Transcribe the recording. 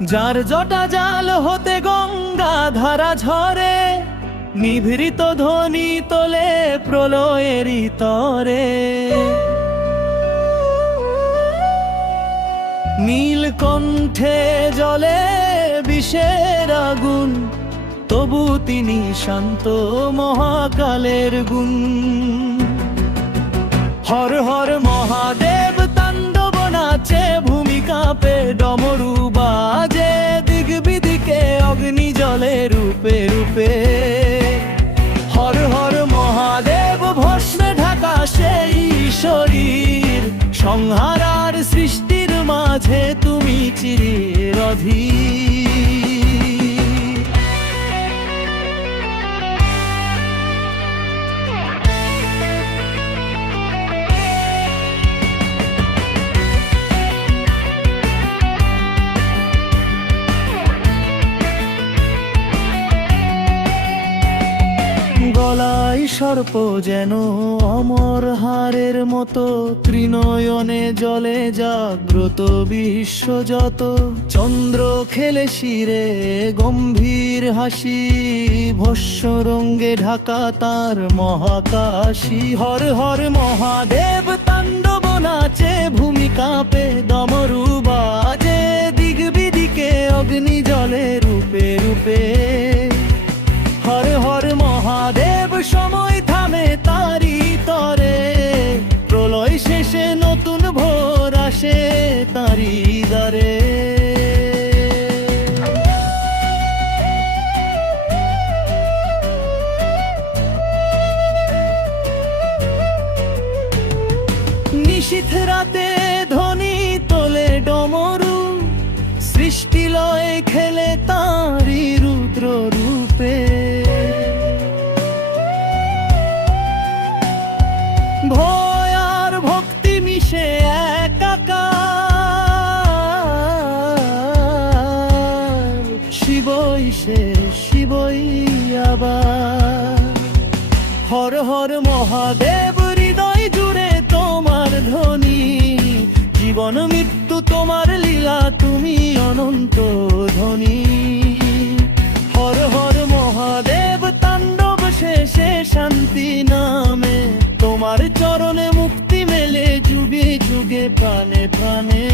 যার জটা জাল হতে গঙ্গা ধারা ঝরে, নিভৃত ধ্বনি তোলে প্রলয়েরই তরে। নীলকণ্ঠে জলে বিষের আগুন, তবু তিনি শান্ত মহাকালের গুণ। হর হর মহাদেব তাণ্ডব নাচে, ভূমি কাঁপে ডমরু বাজে, দিক বিদিকে অগ্নি জলে রূপে রূপে। হর হর মহাদেব ভস্মে ঢাকা সেই শরীর, সংহার আর সৃষ্টির মাঝে তুমি চিরধীর। গলায় সর্প যেন অমর হারের মতো, ত্রিনয়নে জলে জাগ্রত বিশ্ব যত। চন্দ্র খেলে শিরে গম্ভীর হাসি, ভস্য রঙ্গে ঢাকা তার মহাকাশী। হর হর মহাদেব তাণ্ডব নাচে, ভূমি কাঁপে ডমরু বাজে, দিক বিদিকে অগ্নি জলে রূপে রূপে। হর হর মহাদেব সময় থামে তারি তরে, প্রলয় শেষে নতুন ভোর আসে তারি দ্বারে। নিশীথ রাতে ধ্বনি তোলে ডমরু, সৃষ্টি লয় খেলে তারি রুদ্র রূপে। ভয় আর ভক্তি মিশে একাকার, শিবই সে শিবই আবার। হর হর মহাদেব হৃদয় জুড়ে তোমার ধ্বনি, জীবন মৃত্যু তোমার লীলা তুমি অনন্ত ধ্বনি। হর হর মহাদেব তাণ্ডব শেষে শান্তি নামে, তোমার চরণে মুক্তি মেলে যুগে যুগে প্রাণে প্রাণে।